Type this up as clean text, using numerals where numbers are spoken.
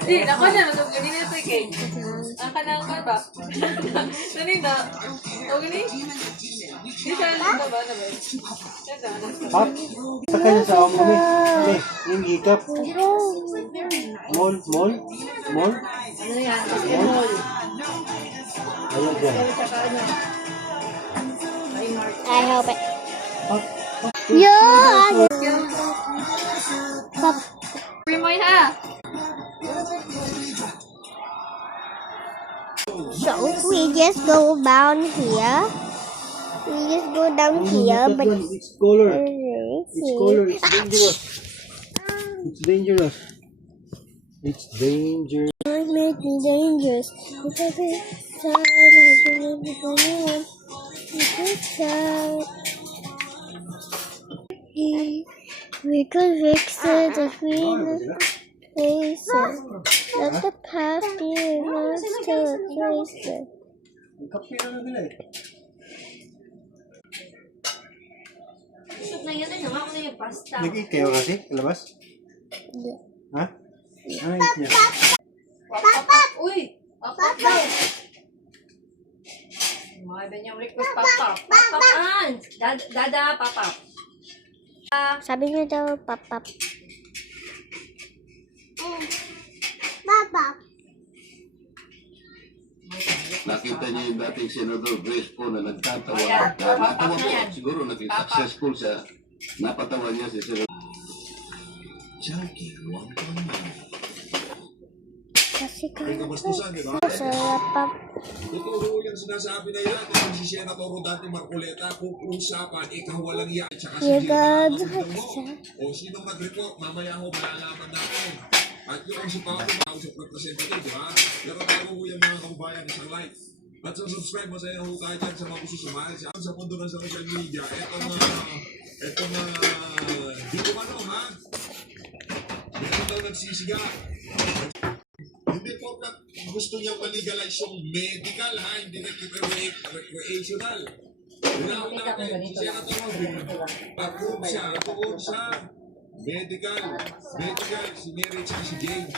Di, ako na. Ganun na ito kay. Ang kanang ka ba? Ganun na. O ganun? Di siya nito ba? Ha? Sakay na sa akong kami. Yung hikap. Mall? Ano yan? Ayun dyan. I hope it. Yeah. Primoy ha? So we just go down here. We just go down here, but It's color. It's color. It's dangerous. It's dangerous. It's dangerous. it may be dangerous. Because it's we could fix it if we face it. Let the past be us to replace it. Kape na lang nila eh. Shoot na yun ay naman. Ako na yung pasta. Nag-eat kayo kasi? Kalabas? Hindi. Ha? Ano eat niya? Papa! Uy! Papa daw! Mga iba niyang request, Papa. Papaan! Dada, Papa. Sabi niya daw, Papa. Papa. Nakita niya yung dating Senador Grace po na nagtatawa. Natawa po. Siguro naging successful siya. Napatawa niya si Senador. Jackie, one Kasi May kabastusan, di ba? sa Papa. Totoo yung sinasabi na yan ng si Senator Rodante Marcoleta kung usapan, ikaw walang yan. Tsaka si You Gina, got kapatid mo. O sinong nag-report, mamaya ho malalaman natin. At yung si Papa, sa representative, di ba? Pero tayo ho yung mga kababayan isang like. At sa subscribe, masaya ho tayo dyan sa mga gusto sumali sa mundo ng social media. Etong di ko ano, ha? Ito daw nagsisiga. Hindi po gusto niya ma-legalize yung medical, ha? Hindi recreational. Wala natin, si Senator Robin, approve siya, medical, si Mary at si Jane.